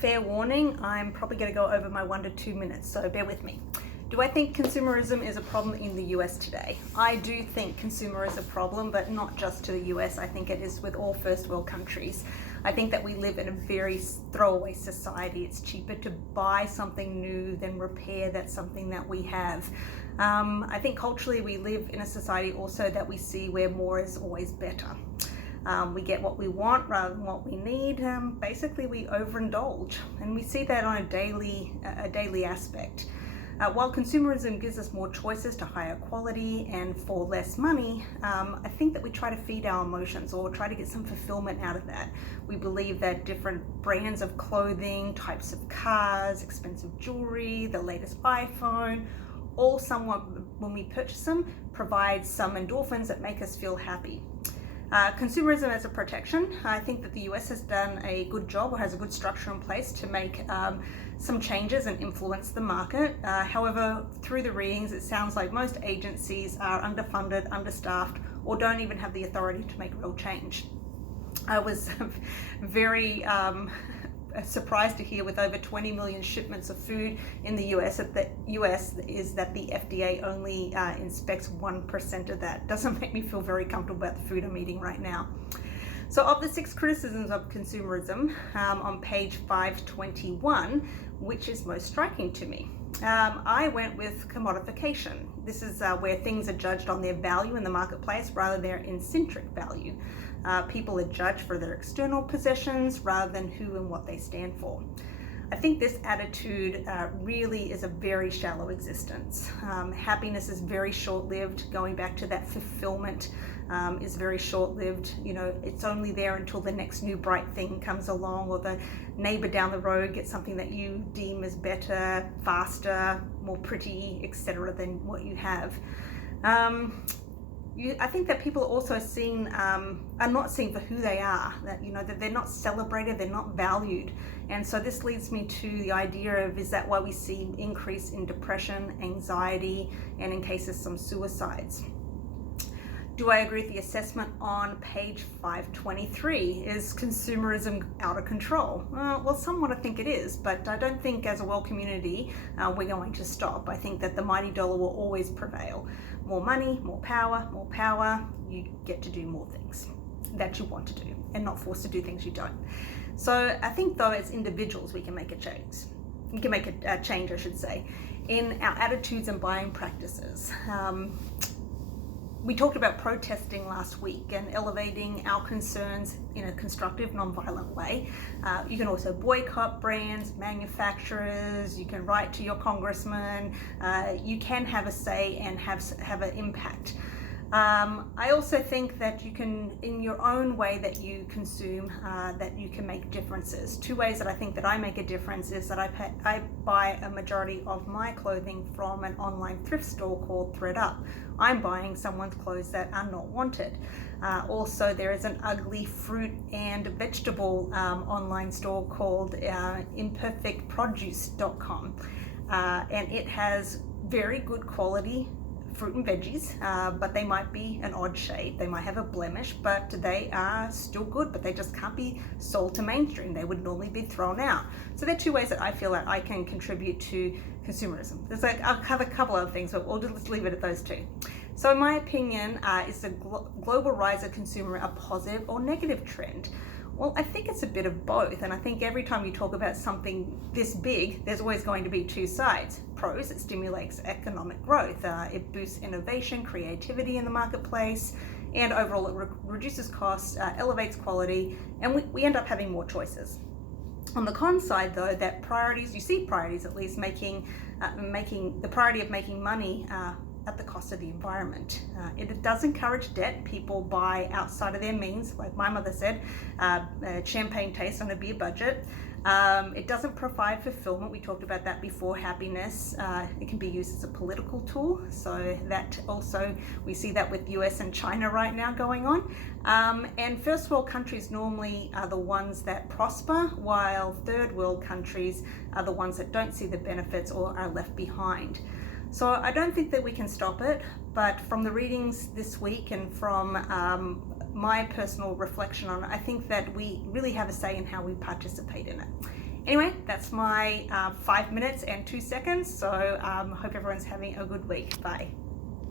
Fair warning, I'm probably going to go over my 1 to 2 minutes, so bear with me. Do I think consumerism is a problem in the US today? I do think consumer is a problem, but not just to the US. I think it is with all first world countries. I think that we live in a very throwaway society. It's cheaper to buy something new than repair that's something that we have. I think culturally we live in a society also that we see where more is always better. We get what we want rather than what we need. Basically, we overindulge, and we see that on a daily aspect. While consumerism gives us more choices to higher quality and for less money, I think that we try to feed our emotions or try to get some fulfillment out of that. We believe that different brands of clothing, types of cars, expensive jewelry, the latest iPhone, all somewhat, when we purchase them, provide some endorphins that make us feel happy. Consumerism as a protection, I think that the US has done a good job or has a good structure in place to make some changes and influence the market. However, through the readings, it sounds like most agencies are underfunded, understaffed, or don't even have the authority to make real change. I was very surprised to hear with over 20 million shipments of food in the US that the FDA only inspects 1% of that. Doesn't make me feel very comfortable about the food I'm eating right now. So of the 6 criticisms of consumerism on page 521, which is most striking to me? I went with commodification. This is where things are judged on their value in the marketplace rather than their intrinsic value. People are judged for their external possessions rather than who and what they stand for. I think this attitude really is a very shallow existence. Happiness is very short-lived. Going back to that fulfillment is very short-lived. You know, it's only there until the next new bright thing comes along, or the neighbor down the road gets something that you deem as better, faster, more pretty, etc. than what you have. I think that people are also are not seen for who they are, that they're not celebrated, they're not valued. And so this leads me to the idea of, is that why we see increase in depression, anxiety, and in cases some suicides? Do I agree with the assessment on page 523? Is consumerism out of control? Well, somewhat I think it is, but I don't think as a world community we're going to stop. I think that the mighty dollar will always prevail. More money, more power, you get to do more things that you want to do and not forced to do things you don't. So I think though, as individuals, we can make a change. We can make a change, I should say, in our attitudes and buying practices. We talked about protesting last week and elevating our concerns in a constructive, non-violent way. You can also boycott brands, manufacturers, you can write to your congressman, you can have a say and have an impact. I also think that you can, in your own way that you consume, that you can make differences. 2 ways that I think that I make a difference is that I buy a majority of my clothing from an online thrift store called ThredUp. I'm buying someone's clothes that are not wanted. Also, there is an ugly fruit and vegetable online store called imperfectproduce.com, and it has very good quality fruit and veggies, but they might be an odd shade, they might have a blemish, but they are still good, but they just can't be sold to mainstream. They would normally be thrown out. So there are 2 ways that I feel that I can contribute to consumerism. I'll have a couple other things, but we'll just leave it at those 2. So in my opinion, is the global rise of consumer a positive or negative trend? Well, I think it's a bit of both, and I think every time you talk about something this big, there's always going to be 2 sides. Pros, it stimulates economic growth, it boosts innovation, creativity in the marketplace, and overall it reduces costs, elevates quality, and we end up having more choices. On the con side though, that you see priorities at least making the priority of making money at the cost of the environment. It does encourage debt. People buy outside of their means, like my mother said, champagne tastes on a beer budget. It doesn't provide fulfillment. We talked about that before. Happiness, it can be used as a political tool. So that also, we see that with US and China right now going on. And first world countries normally are the ones that prosper, while third world countries are the ones that don't see the benefits or are left behind. So I don't think that we can stop it, but from the readings this week and from my personal reflection on it, I think that we really have a say in how we participate in it. Anyway, that's my 5 minutes and 2 seconds. So hope everyone's having a good week. Bye.